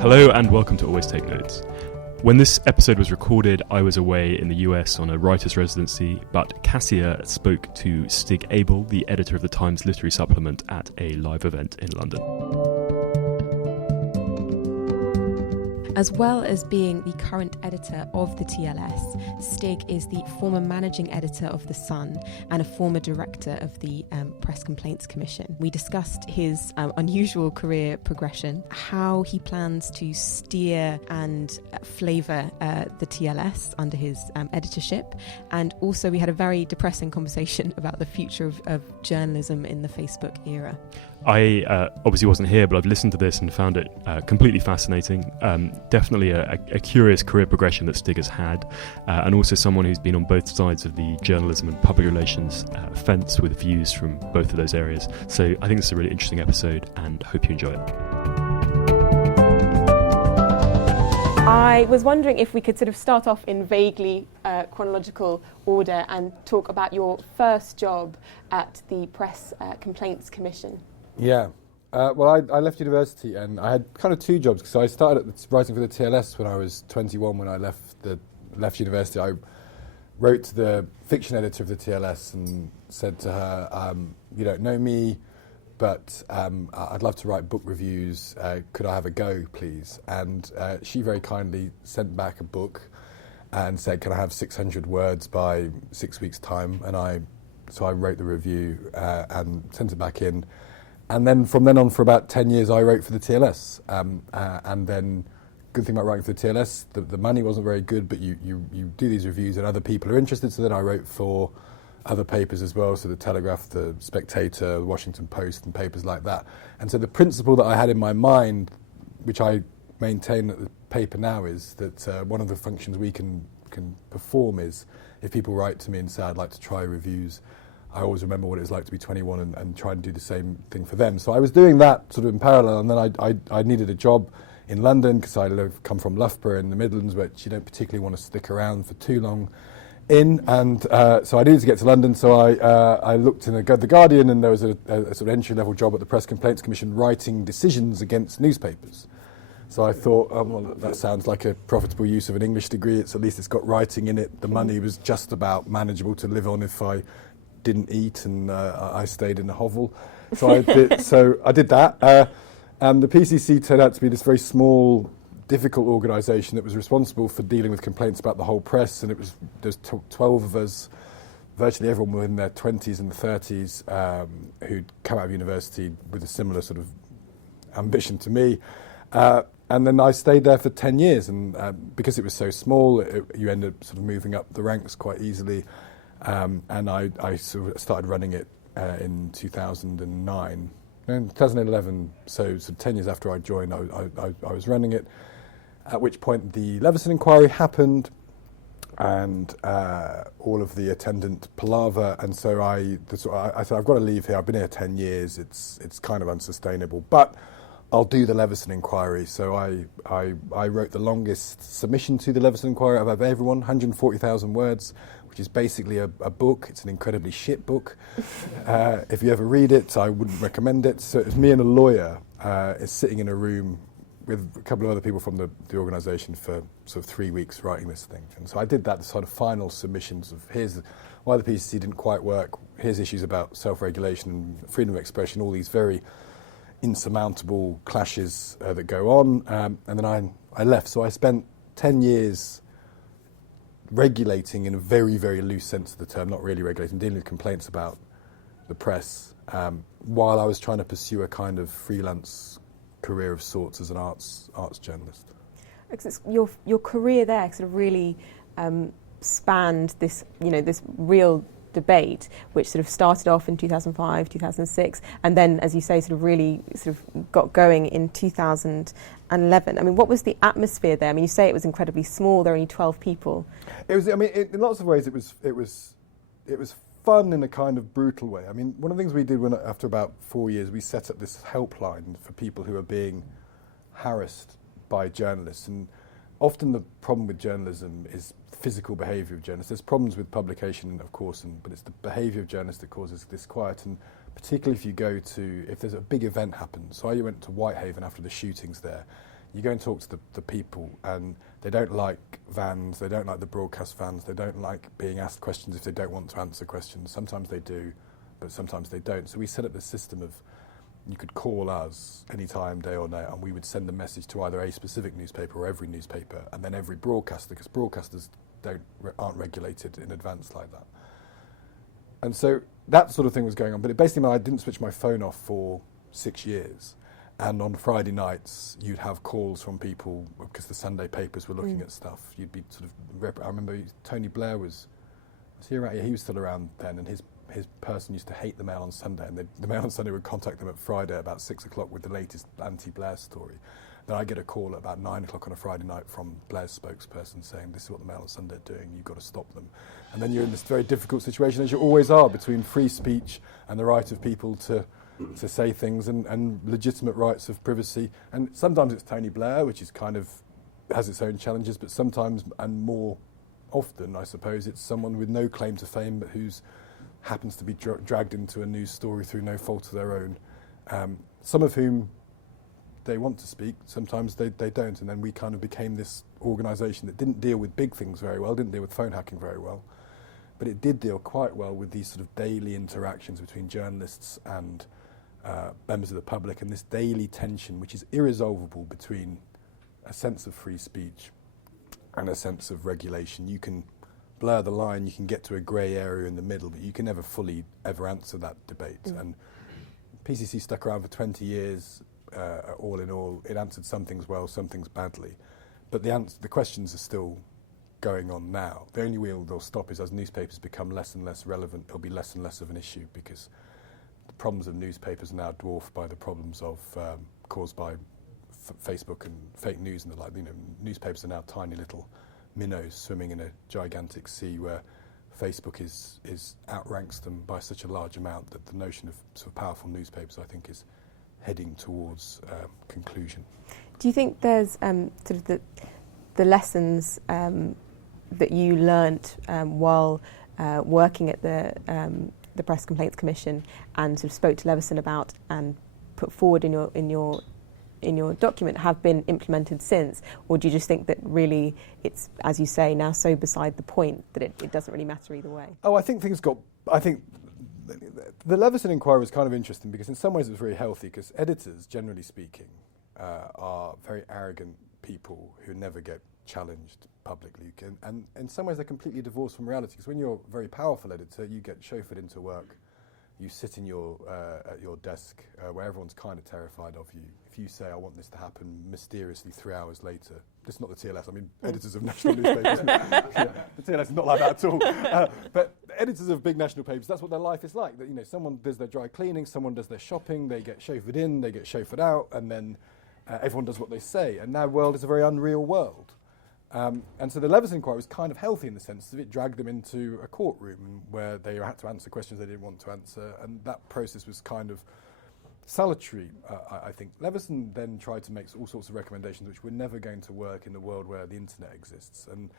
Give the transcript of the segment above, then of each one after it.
Hello and welcome to Always Take Notes. When this episode was recorded, I was away in the US on a writer's residency, but Cassia spoke to Stig Abell, the editor of the Times Literary Supplement, at a live event in London. As well as being the current editor of the TLS, Stig is the former managing editor of The Sun and a former director of the Press Complaints Commission. We discussed his unusual career progression, how he plans to steer and flavour the TLS under his editorship, and also we had a very depressing conversation about the future of journalism in the Facebook era. I obviously wasn't here, but I've listened to this and found it completely fascinating. Definitely a curious career progression that Stig has had, and also someone who's been on both sides of the journalism and public relations fence with views from both of those areas. So I think this is a really interesting episode and hope you enjoy it. I was wondering if we could sort of start off in vaguely chronological order and talk about your first job at the Press Complaints Commission. Yeah. Well, I left university and I had kind of two jobs because I started writing for the TLS when I was 21. When I left university, I wrote to the fiction editor of the TLS and said to her, "You don't know me, but I'd love to write book reviews. Could I have a go, please?" And she very kindly sent back a book and said, "Can I have 600 words by 6 weeks' time?" And so I wrote the review and sent it back in. And then from then on for about 10 years, I wrote for the TLS. And then, good thing about writing for the TLS, the money wasn't very good, but you do these reviews and other people are interested. So then I wrote for other papers as well, so the Telegraph, the Spectator, the Washington Post and papers like that. And so the principle that I had in my mind, which I maintain at the paper now, is that one of the functions we can perform is if people write to me and say, "I'd like to try reviews," I always remember what it was like to be 21 and try and do the same thing for them. So I was doing that sort of in parallel, and then I needed a job in London because I come from Loughborough in the Midlands, which you don't particularly want to stick around for too long in. And so I needed to get to London, so I looked in the Guardian, and there was a sort of entry-level job at the Press Complaints Commission writing decisions against newspapers. So I thought, well, that sounds like a profitable use of an English degree. At least it's got writing in it. The money was just about manageable to live on if I didn't eat, and I stayed in a hovel. So I did that. And the PCC turned out to be this very small, difficult organisation that was responsible for dealing with complaints about the whole press. And there's 12 of us, virtually everyone were in their 20s and 30s, who'd come out of university with a similar sort of ambition to me. And then I stayed there for 10 years. And because it was so small, you end up sort of moving up the ranks quite easily. And I sort of started running it in 2009. In 2011, so 10 years after I joined, I was running it, at which point the Leveson inquiry happened and all of the attendant palaver, and so I said, I've got to leave here. I've been here 10 years. It's kind of unsustainable, but I'll do the Leveson inquiry. So I wrote the longest submission to the Leveson inquiry out of everyone, 140,000 words, which is basically a book. It's an incredibly shit book. If you ever read it, I wouldn't recommend it. So it was me and a lawyer sitting in a room with a couple of other people from the organisation for sort of 3 weeks writing this thing. And so I did that, the sort of final submissions of here's why the PCC didn't quite work, here's issues about self-regulation and freedom of expression, all these very insurmountable clashes that go on. And then I left. So I spent 10 years regulating in a very, very loose sense of the term, not really regulating, dealing with complaints about the press, while I was trying to pursue a kind of freelance career of sorts as an arts journalist. Your career there sort of really spanned this, this real debate, which sort of started off in 2005, 2006, and then, as you say, sort of really sort of got going in 2011. I mean, what was the atmosphere there? I mean, you say it was incredibly small. There were only 12 people. It was. I mean, in lots of ways, it was fun in a kind of brutal way. I mean, one of the things we did after about 4 years, we set up this helpline for people who are being harassed by journalists, and often the problem with journalism is physical behaviour of journalists. There's problems with publication, of course, but it's the behaviour of journalists that causes disquiet, and particularly if there's a big event happens. So I went to Whitehaven after the shootings there. You go and talk to the people, and they don't like vans, they don't like the broadcast vans, they don't like being asked questions if they don't want to answer questions. Sometimes they do, but sometimes they don't. So we set up this system of, you could call us anytime, day or night, and we would send a message to either a specific newspaper or every newspaper, and then every broadcaster, because broadcasters aren't regulated in advance like that. And so that sort of thing was going on, but it basically meant I didn't switch my phone off for 6 years. And on Friday nights, you'd have calls from people, because the Sunday papers were looking at stuff. You'd be sort of, I remember Tony Blair was he around? Yeah, he was still around then, and his person used to hate the Mail on Sunday, and the Mail on Sunday would contact them at Friday at about 6 o'clock with the latest anti-Blair story. Then I get a call at about 9 o'clock on a Friday night from Blair's spokesperson saying, this is what the Mail on Sunday are doing, you've got to stop them. And then you're in this very difficult situation, as you always are, between free speech and the right of people to say things and legitimate rights of privacy. And sometimes it's Tony Blair, which is kind of has its own challenges, but sometimes, and more often, I suppose, it's someone with no claim to fame, but who's happens to be dragged into a news story through no fault of their own. Some of whom they want to speak, sometimes they don't. And then we kind of became this organisation that didn't deal with big things very well, didn't deal with phone hacking very well, but it did deal quite well with these sort of daily interactions between journalists and members of the public, and this daily tension, which is irresolvable between a sense of free speech and a sense of regulation. You can blur the line, you can get to a grey area in the middle, but you can never fully ever answer that debate. And PCC stuck around for 20 years, all in all. It answered some things well, some things badly, but the questions are still going on now. The only way they'll stop is as newspapers become less and less relevant, it'll be less and less of an issue, because the problems of newspapers are now dwarfed by the problems of caused by Facebook and fake news and the like. You know, newspapers are now tiny little minnows swimming in a gigantic sea, where Facebook outranks them by such a large amount that the notion of sort of powerful newspapers, I think, is heading towards conclusion. Do you think there's sort of the lessons that you learnt while working at the Press Complaints Commission and sort of spoke to Leveson about and put forward in your document have been implemented since, or do you just think that really it's, as you say, now so beside the point that it doesn't really matter either way? Oh, I think the Leveson inquiry was kind of interesting, because in some ways it was very healthy, because editors, generally speaking, are very arrogant people who never get challenged publicly, and in some ways they're completely divorced from reality, because when you're a very powerful editor, you get chauffeured into work, you sit in at your desk where everyone's kind of terrified of you. If you say, I want this to happen, mysteriously 3 hours later, this is not the TLS, I mean editors of national newspapers, the TLS is not like that at all, but editors of big national papers, that's what their life is like. That, you know, someone does their dry cleaning, someone does their shopping, they get chauffeured in, they get chauffeured out, and then everyone does what they say, and that world is a very unreal world. And so the Leveson inquiry was kind of healthy in the sense that it dragged them into a courtroom where they had to answer questions they didn't want to answer, and that process was kind of salutary, I think. Leveson then tried to make all sorts of recommendations which were never going to work in the world where the internet exists, and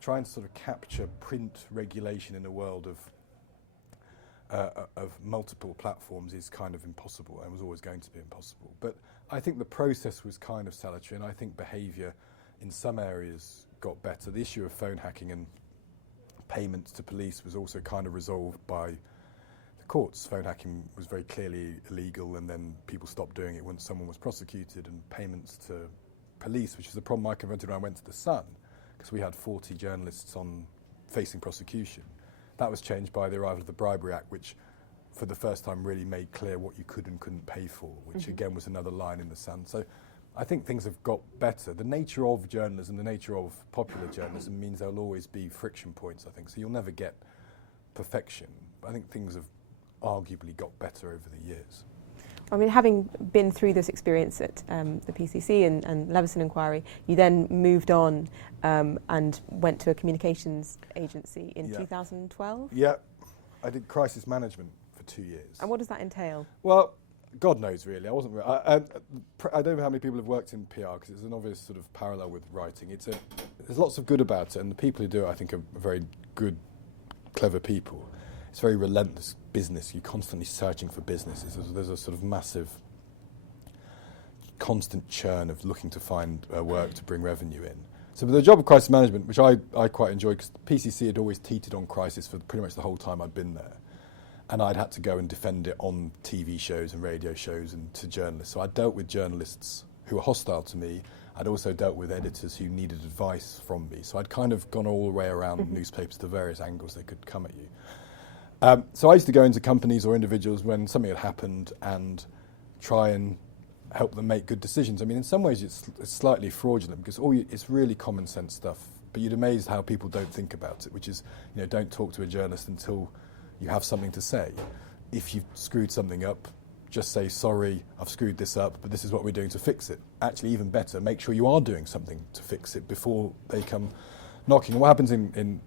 trying to sort of capture print regulation in a world of multiple platforms is kind of impossible, and was always going to be impossible. But I think the process was kind of salutary, and I think behaviour in some areas got better. The issue of phone hacking and payments to police was also kind of resolved by the courts. Phone hacking was very clearly illegal, and then people stopped doing it once someone was prosecuted, and payments to police, which is a problem I confronted when I went to The Sun, because we had 40 journalists facing prosecution. That was changed by the arrival of the Bribery Act, which for the first time really made clear what you could and couldn't pay for, which again was another line in the sand. So I think things have got better. The nature of journalism, the nature of popular journalism means there'll always be friction points, I think. So you'll never get perfection. But I think things have arguably got better over the years. I mean, having been through this experience at the PCC and Leveson inquiry, you then moved on and went to a communications agency in 2012? Yeah, I did crisis management for 2 years. And what does that entail? Well, God knows, really. I wasn't. I don't know how many people have worked in PR, because it's an obvious sort of parallel with writing. There's lots of good about it, and the people who do it, I think, are very good, clever people. It's very relentless business. You're constantly searching for businesses. There's a sort of massive constant churn of looking to find work to bring revenue in. So the job of crisis management, which I quite enjoyed, because PCC had always teetered on crisis for pretty much the whole time I'd been there. And I'd had to go and defend it on TV shows and radio shows and to journalists. So I dealt with journalists who were hostile to me. I'd also dealt with editors who needed advice from me. So I'd kind of gone all the way around newspapers to various angles they could come at you. So I used to go into companies or individuals when something had happened and try and help them make good decisions. I mean, in some ways it's slightly fraudulent because it's really common sense stuff, but you'd amazed how people don't think about it, which is, don't talk to a journalist until you have something to say. If you've screwed something up, just say, sorry, I've screwed this up, but this is what we're doing to fix it. Actually, even better, make sure you are doing something to fix it before they come knocking. And what happens in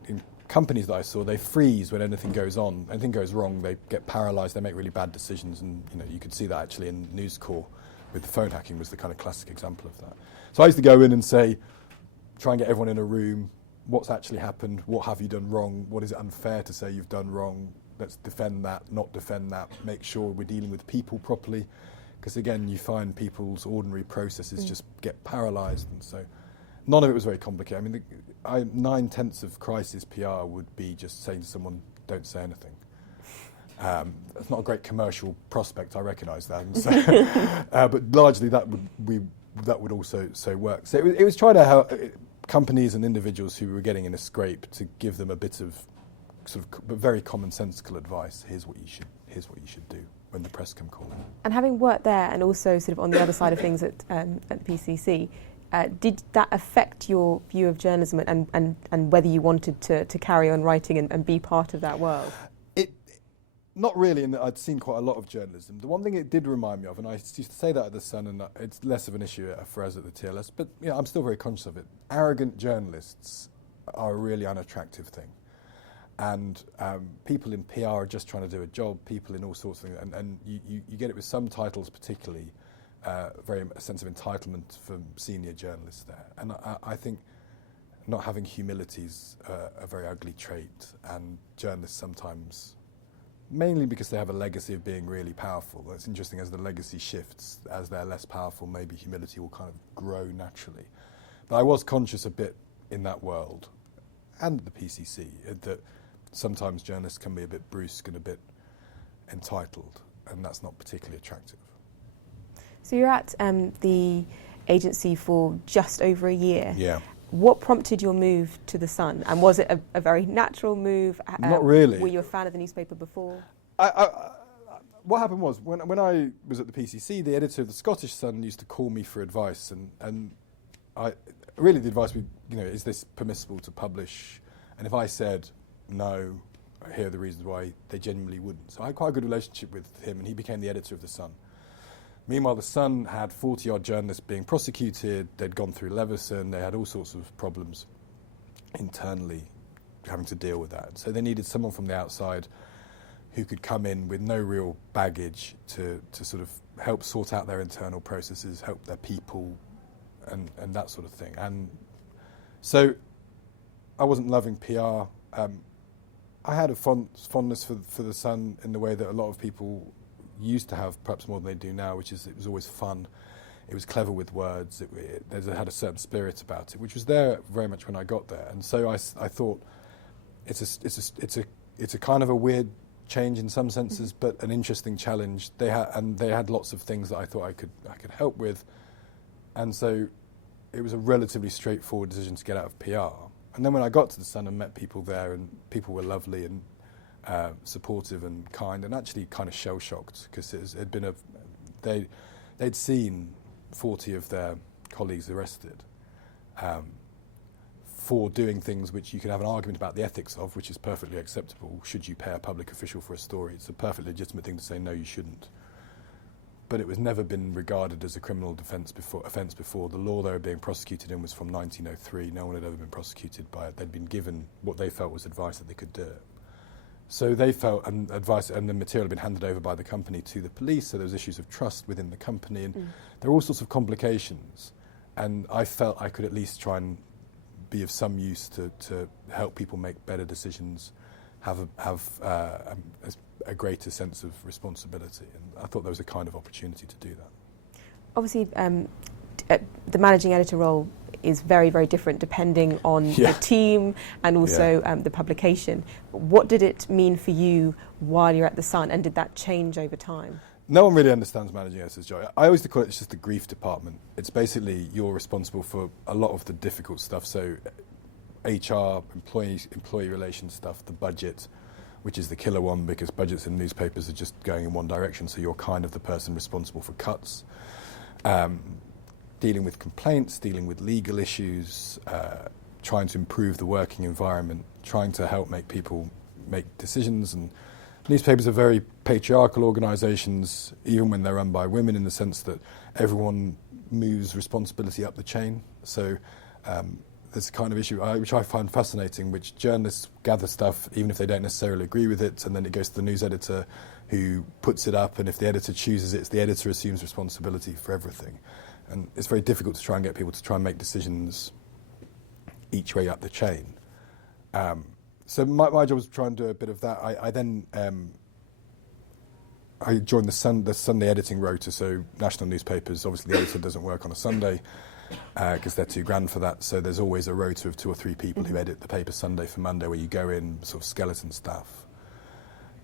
companies that I saw, they freeze when anything goes on. Anything goes wrong, they get paralysed, they make really bad decisions, and you could see that actually in News Corps with the phone hacking was the kind of classic example of that. So I used to go in and say, try and get everyone in a room, what's actually happened, what have you done wrong, what is it unfair to say you've done wrong, let's defend that, not defend that, make sure we're dealing with people properly, because again, you find people's ordinary processes just get paralysed, and so none of it was very complicated. I mean, 9/10 of crisis PR would be just saying to someone, don't say anything. It's not a great commercial prospect, I recognise that, and so, but largely that would also work. So it was trying to help companies and individuals who were getting in a scrape to give them a bit of sort of very commonsensical advice. Here's what you should do when the press come calling. And having worked there and also sort of on the other side of things at the PCC, did that affect your view of journalism and whether you wanted to carry on writing and be part of that world? Not really, in that I'd seen quite a lot of journalism. The one thing it did remind me of, and I used to say that at The Sun, and it's less of an issue for us at the TLS, but I'm still very conscious of it. Arrogant journalists are a really unattractive thing. And people in PR are just trying to do a job, people in all sorts of things, and you get it with some titles particularly, a sense of entitlement from senior journalists there. And I think not having humility is a very ugly trait, and journalists sometimes, mainly because they have a legacy of being really powerful. It's interesting, as the legacy shifts, as they're less powerful, maybe humility will kind of grow naturally. But I was conscious a bit in that world, and the PCC, that sometimes journalists can be a bit brusque and a bit entitled, and that's not particularly attractive. So you're at the agency for just over a year. Yeah. What prompted your move to The Sun? And was it a very natural move? Not really. Were you a fan of the newspaper before? What happened was, when I was at the PCC, the editor of the Scottish Sun used to call me for advice, and really the advice would, is this permissible to publish? And if I said no, here are the reasons why, they genuinely wouldn't. So I had quite a good relationship with him, and he became the editor of The Sun. Meanwhile, The Sun had 40-odd journalists being prosecuted. They'd gone through Leveson. They had all sorts of problems internally having to deal with that. So they needed someone from the outside who could come in with no real baggage to sort of help sort out their internal processes, help their people, and that sort of thing. And so I wasn't loving PR. I had a fondness for The Sun in the way that a lot of people used to have, perhaps more than they do now, which is it was always fun. It was clever with words. It had a certain spirit about it, which was there very much when I got there. And so I thought it's a kind of a weird change in some senses, but an interesting challenge. They had lots of things that I thought I could help with, and so it was a relatively straightforward decision to get out of PR. And then when I got to The Sun and met people there, and people were lovely and supportive and kind, and actually kind of shell-shocked, because it had been they'd seen 40 of their colleagues arrested for doing things which you could have an argument about the ethics of, which is perfectly acceptable. Should you pay a public official for a story? It's a perfectly legitimate thing to say, no, you shouldn't. But it was never been regarded as a criminal offence before. The law they were being prosecuted in was from 1903. No one had ever been prosecuted by it. They'd been given what they felt was advice that they could do it. So they felt, and advice, and the material had been handed over by the company to the police, so there was issues of trust within the company, and there were all sorts of complications. And I felt I could at least try and be of some use to help people make better decisions, have a greater sense of responsibility. And I thought there was a kind of opportunity to do that. Obviously, the managing editor role is very, very different depending on the team and also the publication. What did it mean for you while you're at The Sun, and did that change over time? No one really understands managing editor's job. I always call it just the grief department. It's basically you're responsible for a lot of the difficult stuff. So HR, employee relations stuff, the budget, which is the killer one because budgets in newspapers are just going in one direction. So you're kind of the person responsible for cuts. Dealing with complaints, dealing with legal issues, trying to improve the working environment, trying to help make people make decisions. And newspapers are very patriarchal organisations, even when they're run by women, in the sense that everyone moves responsibility up the chain. So there's a kind of issue which I find fascinating, which journalists gather stuff even if they don't necessarily agree with it, and then it goes to the news editor who puts it up, and if the editor chooses it, the editor assumes responsibility for everything. And it's very difficult to try and get people to try and make decisions each way up the chain. So my job was to try and do a bit of that. I then I joined the Sunday editing rota, so national newspapers, obviously the editor doesn't work on a Sunday because they're too grand for that, so there's always a rota of 2 or 3 people who edit the paper Sunday for Monday, where you go in sort of skeleton staff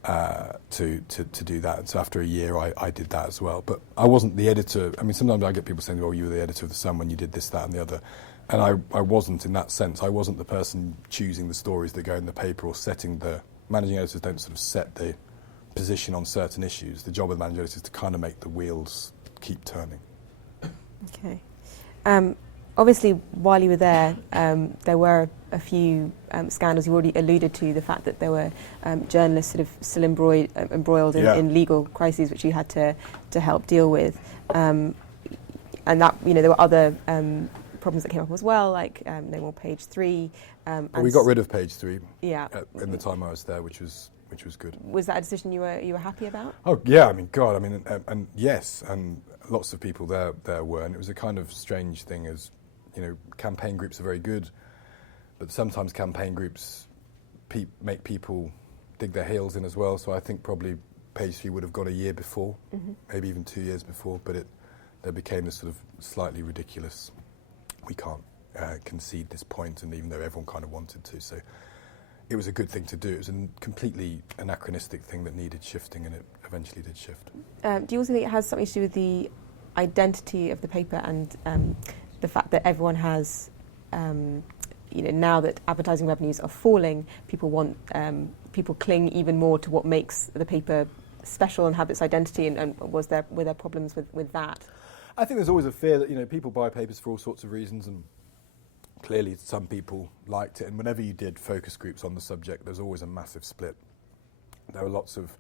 to do that. And so after a year I did that as well, but I wasn't the editor. I mean, sometimes I get people saying, well, you were the editor of The Sun when you did this, that and the other, and I wasn't in that sense. I wasn't the person choosing the stories that go in the paper or setting the... Managing editors don't sort of set the position on certain issues. The job of the managing editor is to kind of make the wheels keep turning. Okay. Obviously, while you were there were a few scandals. You already alluded to the fact that there were journalists sort of still embroiled in legal crises, which you had to help deal with. And that, there were other problems that came up as well, like no more Page 3. Well, we got rid of Page 3 in the time I was there, which was good. Was that a decision you were happy about? Oh yeah, I mean, God, I mean, and yes, and lots of people there were, and it was a kind of strange thing, as campaign groups are very good, but sometimes campaign groups make people dig their heels in as well. So I think probably Page 3 would have gone a year before, maybe even 2 years before, but there became this sort of slightly ridiculous, we can't concede this point, and even though everyone kind of wanted to, so it was a good thing to do. It was a completely anachronistic thing that needed shifting, and it eventually did shift. Do you also think it has something to do with the identity of the paper and the fact that everyone has, now that advertising revenues are falling, people cling even more to what makes the paper special and have its identity, and were there problems with that? I think there's always a fear that people buy papers for all sorts of reasons, and clearly some people liked it, and whenever you did focus groups on the subject, there's always a massive split. There were lots of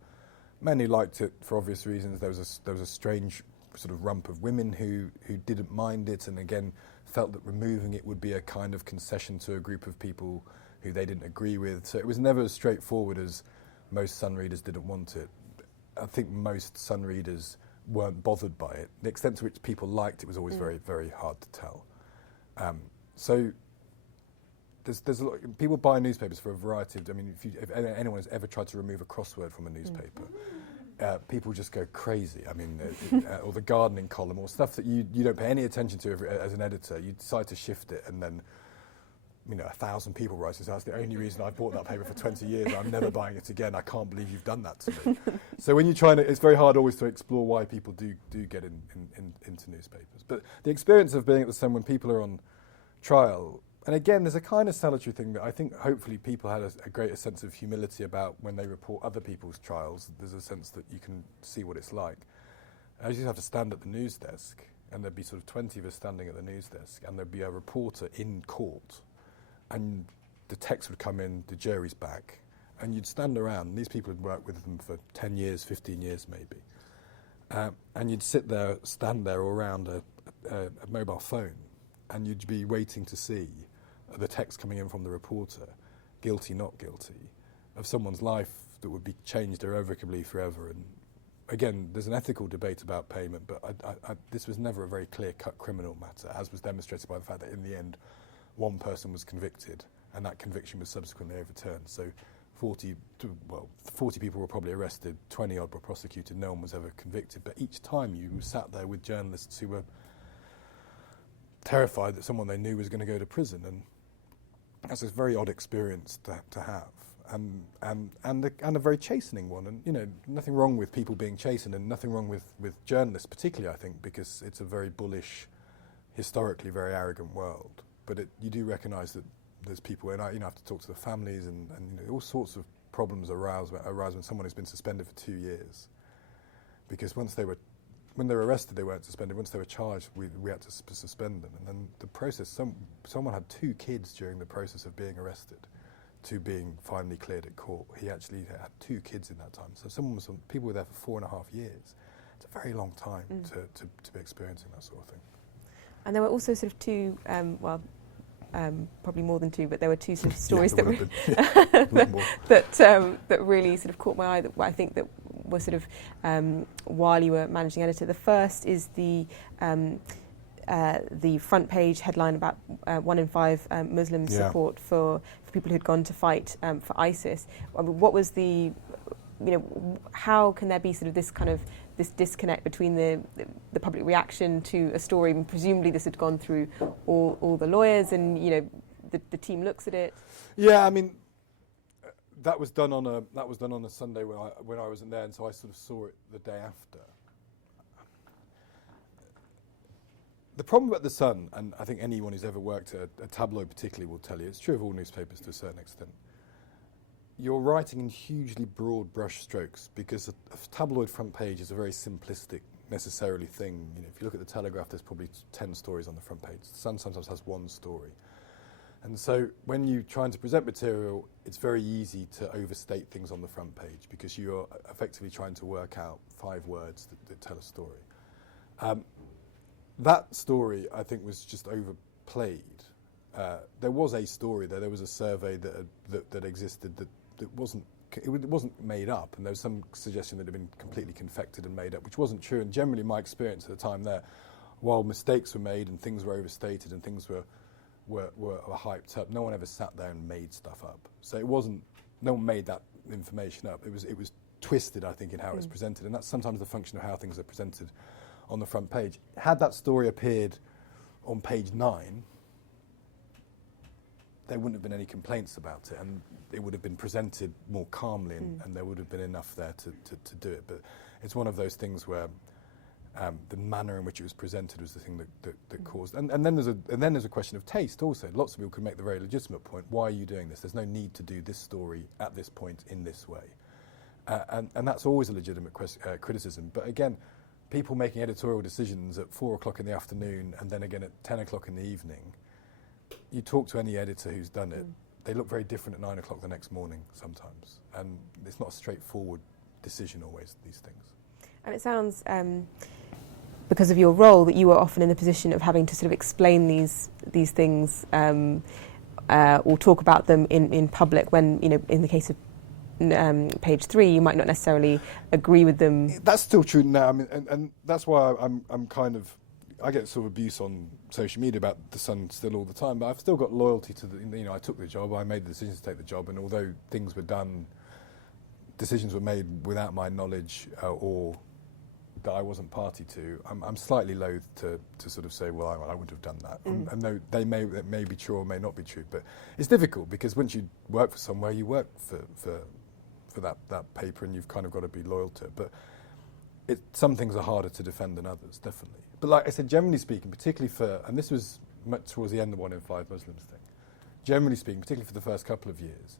men who liked it for obvious reasons. There was a strange sort of rump of women who didn't mind it, and again felt that removing it would be a kind of concession to a group of people who they didn't agree with. So it was never as straightforward as most Sun readers didn't want it. I think most Sun readers weren't bothered by it. The extent to which people liked it was always very, very hard to tell. So there's a lot, people buy newspapers for a variety of... I mean, if anyone has ever tried to remove a crossword from a newspaper, people just go crazy. I mean, or the gardening column, or stuff that you don't pay any attention to as an editor. You decide to shift it, and then 1,000 people write it. So that's the only reason I've bought that paper for 20 years. I'm never buying it again. I can't believe you've done that to me. So when you try it's very hard always to explore why people do get into newspapers. But the experience of being at the Sun when people are on trial, and again, there's a kind of salutary thing that I think hopefully people had a greater sense of humility about when they report other people's trials. There's a sense that you can see what it's like. I used to have to stand at the news desk, and there'd be sort of 20 of us standing at the news desk, and there'd be a reporter in court, and the text would come in, the jury's back, and you'd stand around, and these people had worked with them for 10 years, 15 years maybe, and you'd stand there around a mobile phone, and you'd be waiting to see the text coming in from the reporter, guilty, not guilty, of someone's life that would be changed irrevocably forever. And again, there's an ethical debate about payment, but this was never a very clear-cut criminal matter, as was demonstrated by the fact that in the end, one person was convicted, and that conviction was subsequently overturned. So 40 people were probably arrested, 20 odd were prosecuted, no one was ever convicted. But each time you sat there with journalists who were terrified that someone they knew was going to go to prison, and that's a very odd experience to have, and a very chastening one. And you know, nothing wrong with people being chastened, and nothing wrong with journalists particularly, I think, because it's a very bullish, historically very arrogant world. But you do recognise that there's people, and I have to talk to the families, and you know, all sorts of problems arise when someone has been suspended for 2 years, because when they were arrested, they weren't suspended. Once they were charged, we had to suspend them. And then the process, someone had 2 kids during the process of being arrested to being finally cleared at court. He actually had 2 kids in that time. So people were there for 4.5 years. It's a very long time to be experiencing that sort of thing. And there were also sort of 2, probably more than 2, but there were 2 sort of stories that really sort of caught my eye. That I think that were sort of while you were managing editor. The first is the front page headline about 1 in 5 Muslims support for people who'd gone to fight for ISIS. I mean, what was the, how can there be sort of this kind of this disconnect between the public reaction to a story, and presumably this had gone through all the lawyers, and the team looks at it. Yeah, I mean, that was done on a Sunday when I wasn't there, and so I sort of saw it the day after. The problem about The Sun, and I think anyone who's ever worked at a tabloid particularly will tell you, it's true of all newspapers to a certain extent, you're writing in hugely broad brush strokes, because a tabloid front page is a very simplistic, necessarily thing. If you look at the Telegraph, there's probably 10 stories on the front page. The Sun sometimes has 1 story. And so when you're trying to present material, it's very easy to overstate things on the front page, because you're effectively trying to work out 5 words that tell a story. That story, I think, was just overplayed. There was a story there. There was a survey that existed that wasn't made up, and there was some suggestion that it had been completely confected and made up, which wasn't true. And generally, my experience at the time there, while mistakes were made and things were overstated and things were hyped up, no one ever sat there and made stuff up. So no one made that information up. It was twisted, I think, in how it was presented, and that's sometimes the function of how things are presented on the front page. Had that story appeared on page 9, there wouldn't have been any complaints about it, and it would have been presented more calmly, and there would have been enough there to do it. But it's one of those things where the manner in which it was presented was the thing that caused. And then there's a question of taste also. Lots of people could make the very legitimate point: why are you doing this? There's no need to do this story at this point in this way, and that's always a legitimate criticism. But again, people making editorial decisions at 4 o'clock in the afternoon and then again at 10 o'clock in the evening. You talk to any editor who's done it, they look very different at 9 o'clock the next morning sometimes. And it's not a straightforward decision always, these things. And it sounds, because of your role, that you were often in the position of having to sort of explain these things or talk about them in public when, in the case of page 3, you might not necessarily agree with them. That's still true now. I mean, and that's why I'm kind of, I get sort of abuse on social media about The Sun still all the time, but I've still got loyalty to I took the job, I made the decision to take the job, and although things were done, decisions were made without my knowledge or that I wasn't party to, I'm slightly loath to sort of say, well, I wouldn't have done that. And though it may be true or may not be true, but it's difficult, because once you work for somewhere, you work for that paper, and you've kind of got to be loyal to it. But some things are harder to defend than others, definitely. But like I said, generally speaking, particularly and this was much towards the end of the 1 in 5 Muslims thing, generally speaking, particularly for the first couple of years,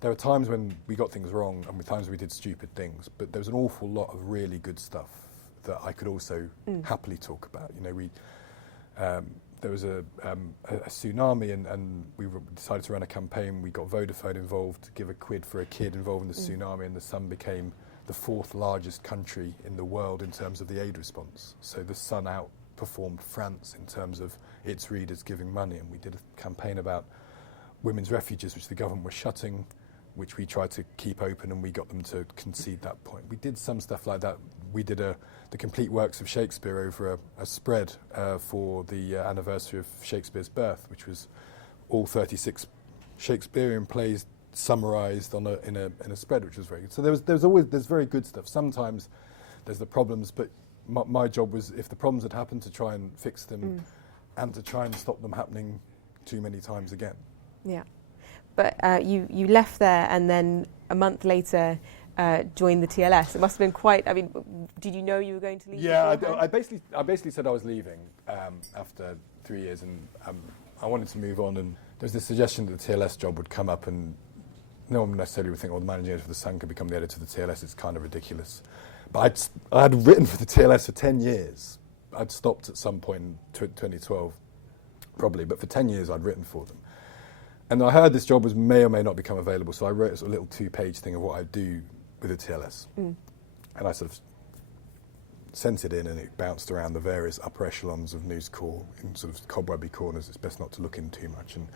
there were times when we got things wrong and times we did stupid things, but there was an awful lot of really good stuff that I could also happily talk about. There was a tsunami, and we decided to run a campaign. We got Vodafone involved to give a quid for a kid involved in the tsunami, and the Sun became the 4th largest country in the world in terms of the aid response. So the Sun outperformed France in terms of its readers giving money, and we did a campaign about women's refuges, which the government was shutting, which we tried to keep open, and we got them to concede that point. We did some stuff like that. We did the complete works of Shakespeare over a spread for the anniversary of Shakespeare's birth, which was all 36 Shakespearean plays summarised in a spread, which was very good. So there's very good stuff. Sometimes there's the problems, but my job was, if the problems had happened, to try and fix them and to try and stop them happening too many times again. Yeah. But you left there and then a month later joined the TLS. It must have been quite, I mean, did you know you were going to leave? Yeah, I basically said I was leaving after 3 years, and I wanted to move on, and there was this suggestion that the TLS job would come up, and no one necessarily would think, well, the managing editor of The Sun could become the editor of the TLS. It's kind of ridiculous. But I had written for the TLS for 10 years. I'd stopped at some point in 2012, probably, but for 10 years I'd written for them. And I heard this job may or may not become available, so I wrote a sort of little 2-page thing of what I do with the TLS. And I sort of sent it in, and it bounced around the various upper echelons of News Corps in sort of cobwebby corners. It's best not to look in too much. And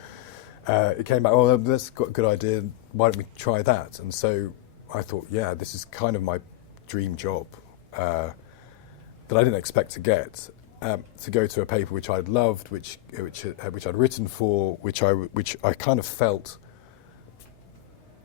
it came back, oh, that's got a good idea, why don't we try that? And so I thought, yeah, this is kind of my dream job that I didn't expect to get. To go to a paper which I'd loved, which I'd written for, which I kind of felt,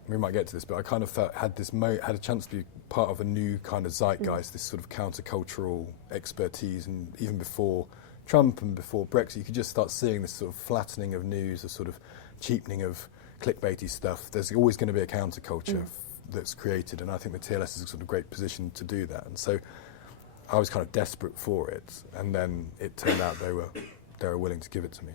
we might get to this, but I kind of felt had a chance to be part of a new kind of zeitgeist, this sort of countercultural expertise, and even before Trump and before Brexit, you could just start seeing this sort of flattening of news, a sort of cheapening of clickbaity stuff. There's always going to be a counterculture that's created, and I think the TLS is a sort of great position to do that. And so I was kind of desperate for it, and then it turned out they were willing to give it to me.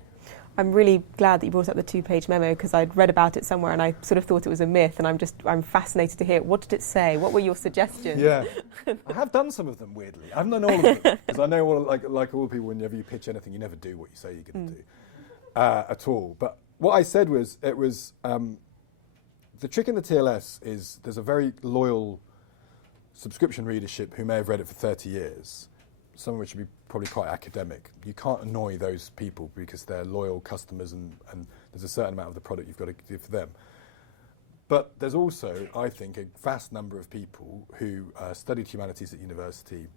I'm really glad that you brought up the 2-page memo, because I'd read about it somewhere and I sort of thought it was a myth, and I'm fascinated to hear it. What did it say? What were your suggestions? Yeah, I have done some of them, weirdly. I haven't done all of them, because I know like all people, whenever you pitch anything, you never do what you say you're going to do at all. But what I said was, the trick in the TLS is there's a very loyal subscription readership who may have read it for 30 years, some of which would be probably quite academic. You can't annoy those people because they're loyal customers, and there's a certain amount of the product you've got to give for them. But there's also, I think, a vast number of people who studied humanities at university,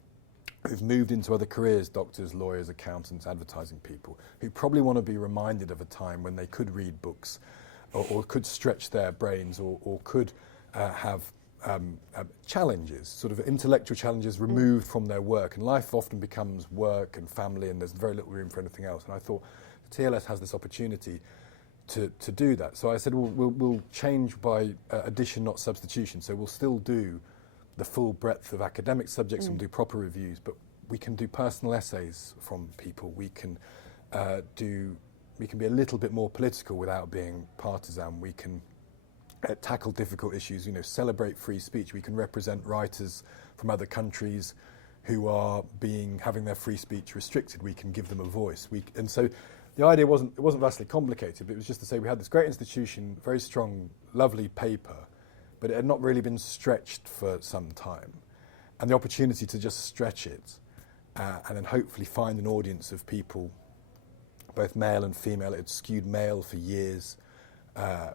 who've moved into other careers, doctors, lawyers, accountants, advertising people, who probably want to be reminded of a time when they could read books or could stretch their brains or could have challenges, sort of intellectual challenges removed from their work, and life often becomes work and family, and there's very little room for anything else. And I thought the TLS has this opportunity to do that. So I said, we'll change by addition, not substitution. So we'll still do the full breadth of academic subjects and do proper reviews, but we can do personal essays from people. We can be a little bit more political without being partisan. We can tackle difficult issues, celebrate free speech. We can represent writers from other countries who are having their free speech restricted. We can give them a voice. And so the idea it wasn't vastly complicated, but it was just to say we had this great institution, very strong, lovely paper, but it had not really been stretched for some time. And the opportunity to just stretch it and then hopefully find an audience of people, both male and female. It had skewed male for years,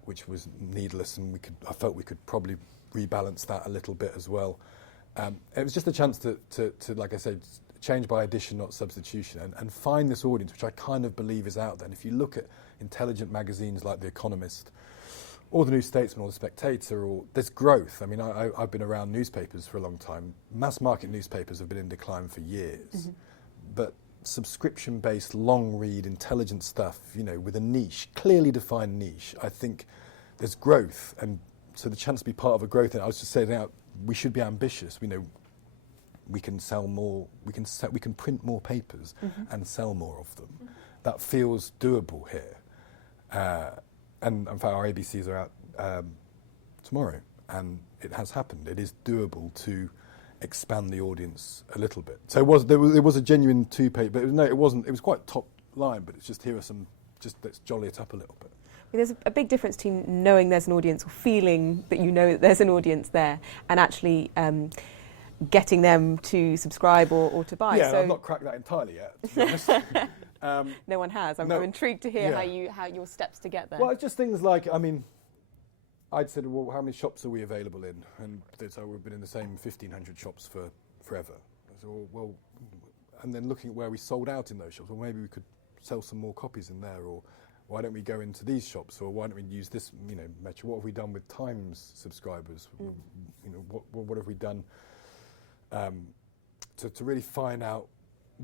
which was needless, and I felt we could probably rebalance that a little bit as well. It was just a chance to like I said, change by addition, not substitution, and find this audience, which I kind of believe is out there. And if you look at intelligent magazines like The Economist, or The New Statesman, or The Spectator, there's growth. I mean, I've been around newspapers for a long time. Mass market newspapers have been in decline for years, but subscription-based, long-read, intelligent stuff, with a niche, clearly defined niche, I think there's growth. And so the chance to be part of a growth, and I was just saying now, we should be ambitious. We can sell more, we can print more papers and sell more of them. That feels doable here. And in fact, our ABCs are out tomorrow, and it has happened. It is doable to expand the audience a little bit. So there was a genuine 2-page, but it wasn't. It was quite top line, but it's just let's jolly it up a little bit. There's a big difference between knowing there's an audience, or feeling that you know that there's an audience there, and actually getting them to subscribe or to buy. Yeah, so I've not cracked that entirely yet, to be honest. No one has. I'm intrigued to hear how your steps to get there. Well, it's just things like, I'd said, well, how many shops are we available in? And they'd say, we've been in the same 1,500 shops for forever. I said, and then looking at where we sold out in those shops, well, maybe we could sell some more copies in there, or Why don't we go into these shops, or why don't we use this, metric? What have we done with Times subscribers? What have we done to really find out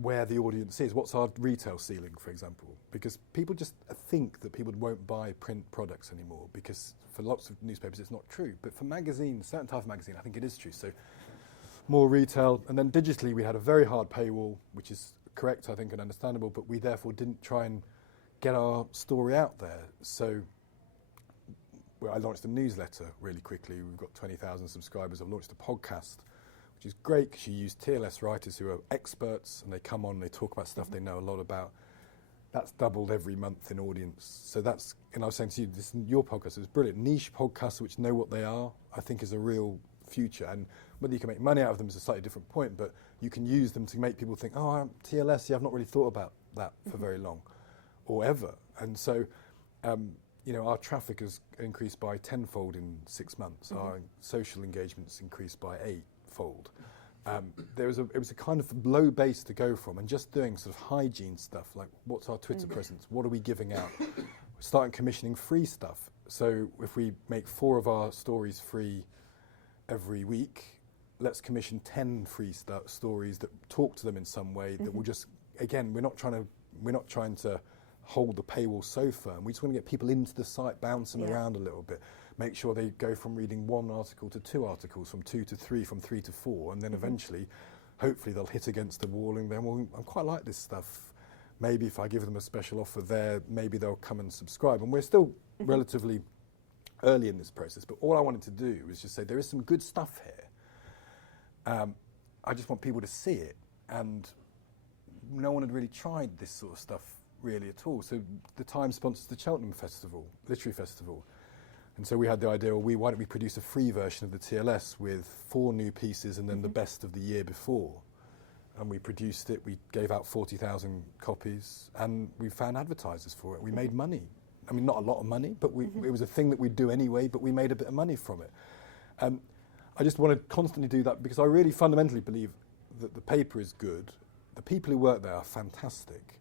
where the audience is? What's our retail ceiling, for example? Because people just think that people won't buy print products anymore, because for lots of newspapers it's not true. But for magazines, certain type of magazine, I think it is true. So more retail, and then digitally we had a very hard paywall, which is correct, I think, and understandable, but we therefore didn't try and get our story out there. So I launched a newsletter really quickly. We've got 20,000 subscribers. I've launched a podcast, which is great because you use TLS writers who are experts, and they come on and they talk about stuff they know a lot about. That's doubled every month in audience. So that's, and I was saying to you, your podcast is brilliant. Niche podcasts which know what they are, I think, is a real future. And whether you can make money out of them is a slightly different point, but you can use them to make people think, oh, TLS, yeah, I've not really thought about that for very long, or ever. And so, our traffic has increased by 10-fold in 6 months. Our social engagements increased by 8-fold. It was a kind of low base to go from, and just doing sort of hygiene stuff, like what's our Twitter presence, what are we giving out, starting commissioning free stuff. So if we make 4 of our stories free every week, let's commission 10 free stories that talk to them in some way that will just, again, we're not trying to hold the paywall so firm. We just want to get people into the site, bounce them around a little bit, make sure they go from reading 1 article to 2 articles, from 2 to 3, from 3 to 4, and then eventually, hopefully they'll hit against the wall and then, well, I quite like this stuff. Maybe if I give them a special offer there, maybe they'll come and subscribe. And we're still relatively early in this process, but all I wanted to do was just say there is some good stuff here. I just want people to see it, and no one had really tried this sort of stuff really at all. So the Times sponsors the Cheltenham Festival, Literary Festival. And so we had the idea, why don't we produce a free version of the TLS with 4 new pieces and then the best of the year before. And we produced it, we gave out 40,000 copies, and we found advertisers for it. We made money. I mean, not a lot of money, but it was a thing that we'd do anyway, but we made a bit of money from it. I just want to constantly do that because I really fundamentally believe that the paper is good. The people who work there are fantastic.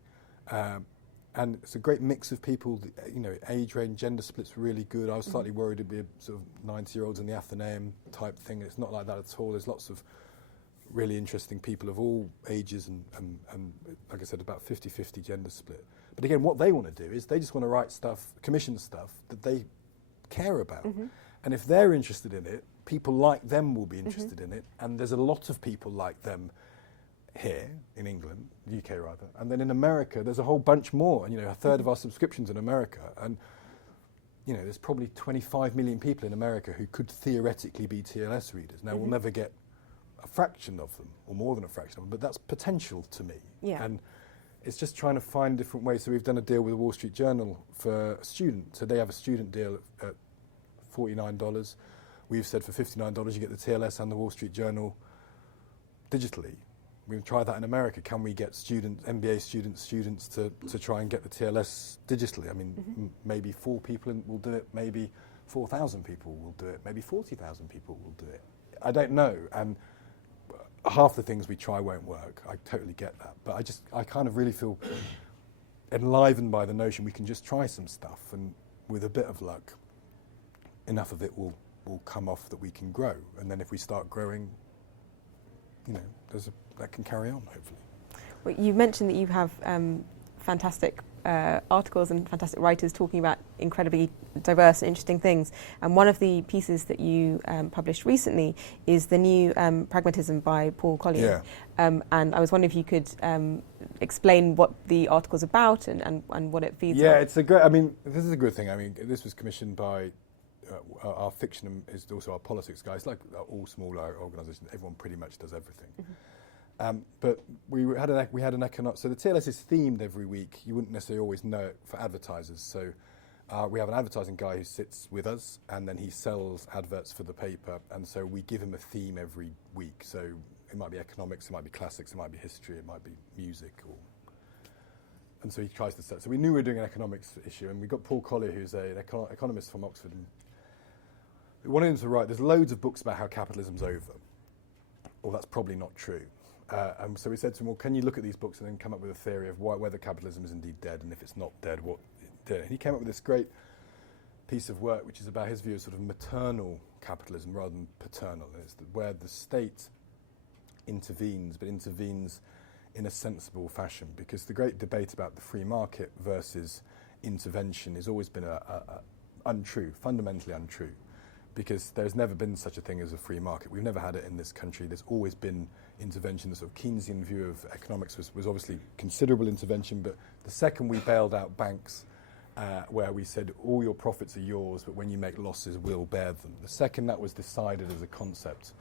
And it's a great mix of people, age range, gender split's really good. I was slightly worried it'd be a sort of 90-year-olds in the Athenaeum type thing. It's not like that at all. There's lots of really interesting people of all ages and like I said, about 50-50 gender split. But again, what they want to do is they just want to write stuff, commission stuff that they care about. And if they're interested in it, people like them will be interested in it. And there's a lot of people like them here in England, UK rather, and then in America there's a whole bunch more, and a third of our subscriptions in America, and there's probably 25 million people in America who could theoretically be TLS readers. Now we'll never get a fraction of them, or more than a fraction of them, but that's potential to me. And it's just trying to find different ways. So we've done a deal with the Wall Street Journal for a student, so they have a student deal at $49. We've said for $59 you get the TLS and the Wall Street Journal digitally. We've tried that in America. Can we get MBA students to try and get the TLS digitally? I mean, maybe 4 people will do it, maybe 4,000 people will do it, maybe 40,000 people will do it. I don't know. And half the things we try won't work. I totally get that. But I kind of really feel enlivened by the notion we can just try some stuff, and with a bit of luck, enough of it will come off that we can grow. And then if we start growing, that can carry on, hopefully. Well, you mentioned that you have fantastic articles and fantastic writers talking about incredibly diverse and interesting things. And one of the pieces that you published recently is the new Pragmatism by Paul Collier. And I was wondering if you could explain what the article's about and what it feeds on. Yeah, it's a great, this is a good thing. This was commissioned by our fiction is also our politics guys. Like all smaller organisations, everyone pretty much does everything. But we had an economic. So the TLS is themed every week. You wouldn't necessarily always know it for advertisers. So we have an advertising guy who sits with us, and then he sells adverts for the paper. And so we give him a theme every week. So it might be economics, it might be classics, it might be history, it might be music, and so he tries to set. So we knew we were doing an economics issue, and we got Paul Collier, who's an economist from Oxford. And we wanted him to write. There's loads of books about how capitalism's over. Well, that's probably not true. And so we said to him, well, can you look at these books and then come up with a theory of whether capitalism is indeed dead, and if it's not dead, what did. He came up with this great piece of work which is about his view of sort of maternal capitalism rather than paternal. And it's where the state intervenes, but intervenes in a sensible fashion, because the great debate about the free market versus intervention has always been untrue, fundamentally untrue, because there's never been such a thing as a free market. We've never had it in this country. There's always been intervention. The sort of Keynesian view of economics was obviously considerable intervention, but the second we bailed out banks, where we said all your profits are yours, but when you make losses, we'll bear them. The second that was decided as a concept,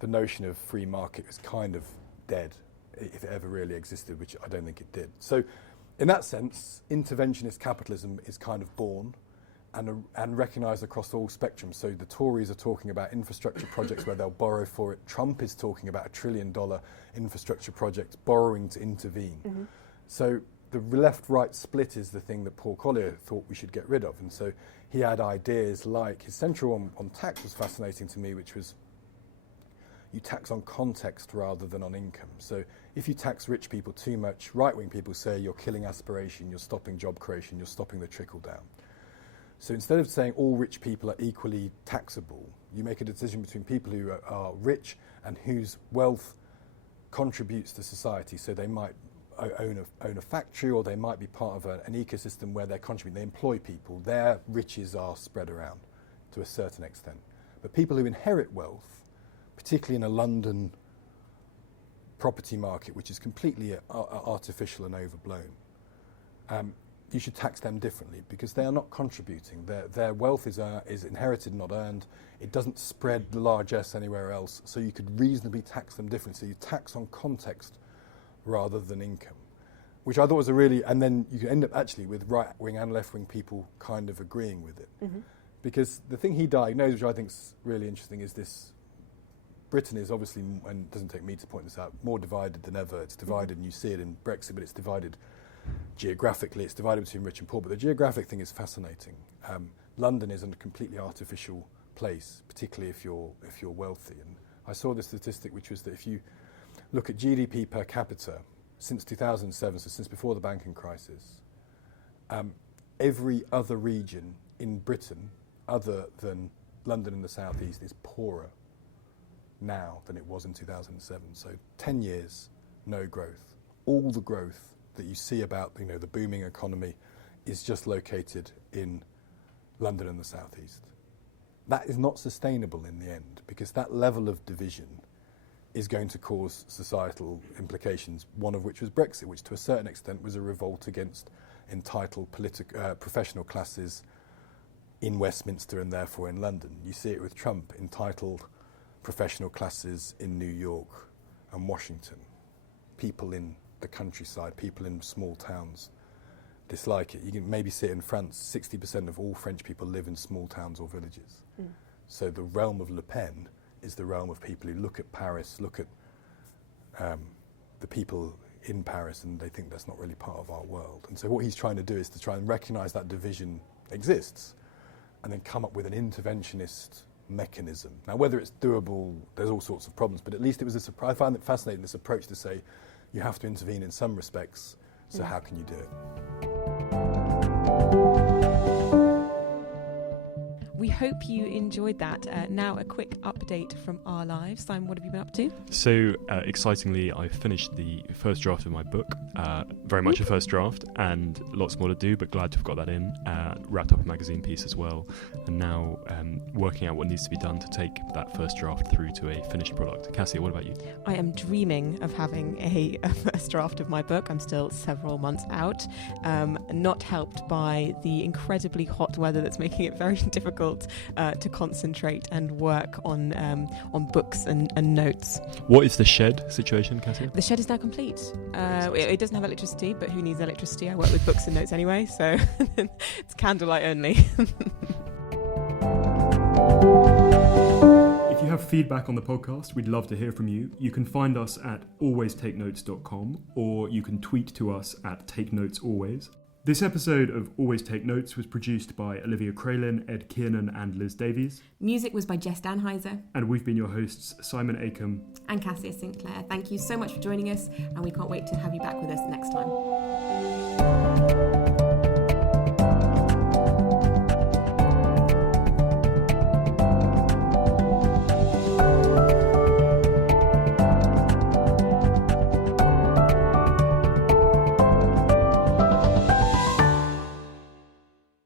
the notion of free market is kind of dead, if it ever really existed, which I don't think it did. So in that sense, interventionist capitalism is kind of born and recognised across all spectrums. So the Tories are talking about infrastructure projects where they'll borrow for it. Trump is talking about $1 trillion infrastructure projects, borrowing to intervene. Mm-hmm. So the left-right split is the thing that Paul Collier thought we should get rid of. And so he had ideas like, his central on tax was fascinating to me, which was you tax on context rather than on income. So if you tax rich people too much, right-wing people say you're killing aspiration, you're stopping job creation, you're stopping the trickle down. So instead of saying all rich people are equally taxable, you make a decision between people who are rich and whose wealth contributes to society. So they might own a factory, or they might be part of an ecosystem where they're contributing. They employ people. Their riches are spread around to a certain extent. But people who inherit wealth, particularly in a London property market, which is completely artificial and overblown, you should tax them differently, because they are not contributing. Their wealth is inherited, not earned. It doesn't spread largesse anywhere else, so you could reasonably tax them differently. So you tax on context rather than income, which I thought was and then you can end up actually with right-wing and left-wing people kind of agreeing with it. Mm-hmm. Because the thing he diagnosed, which I think is really interesting, is this: Britain is obviously, and it doesn't take me to point this out, more divided than ever. It's divided, and you see it in Brexit, but it's divided geographically. It's divided between rich and poor, but the geographic thing is fascinating. London is a completely artificial place, particularly if you're wealthy. And I saw this statistic, which was that if you look at GDP per capita since 2007, so since before the banking crisis, every other region in Britain, other than London and the South East, is poorer now than it was in 2007. So 10 years, no growth. All the growth that you see about the booming economy is just located in London and the South East. That is not sustainable in the end, because that level of division is going to cause societal implications, one of which was Brexit, which to a certain extent was a revolt against entitled professional classes in Westminster and therefore in London. You see it with Trump, entitled professional classes in New York and Washington. People in the countryside, people in small towns dislike it. You can maybe see it in France. 60% of all French people live in small towns or villages. Mm. So the realm of Le Pen is the realm of people who look at Paris, look at the people in Paris, and they think that's not really part of our world. And so what he's trying to do is to try and recognise that division exists and then come up with an interventionist mechanism. Now, whether it's doable, there's all sorts of problems, but at least it was I find it fascinating, this approach to say you have to intervene in some respects, so how can you do it? We hope you enjoyed that. Now a quick update from our lives. Simon, what have you been up to? So, excitingly, I finished the first draft of my book. Very much a first draft, and lots more to do, but glad to have got that in. Wrapped up a magazine piece as well, and now working out what needs to be done to take that first draft through to a finished product. Cassia, what about you? I am dreaming of having a first draft of my book. I'm still several months out, not helped by the incredibly hot weather that's making it very difficult to concentrate and work on books and notes. What is the shed situation, Cassia? The shed is now complete. It doesn't have electricity, but who needs electricity? I work with books and notes anyway, so it's candlelight only. If you have feedback on the podcast, we'd love to hear from you. You can find us at alwaystakenotes.com, or you can tweet to us at takenotesalways. This episode of Always Take Notes was produced by Olivia Cralin, Ed Kiernan and Liz Davies. Music was by Jess Danheiser. And we've been your hosts, Simon Acombe and Cassia Sinclair. Thank you so much for joining us, and we can't wait to have you back with us next time.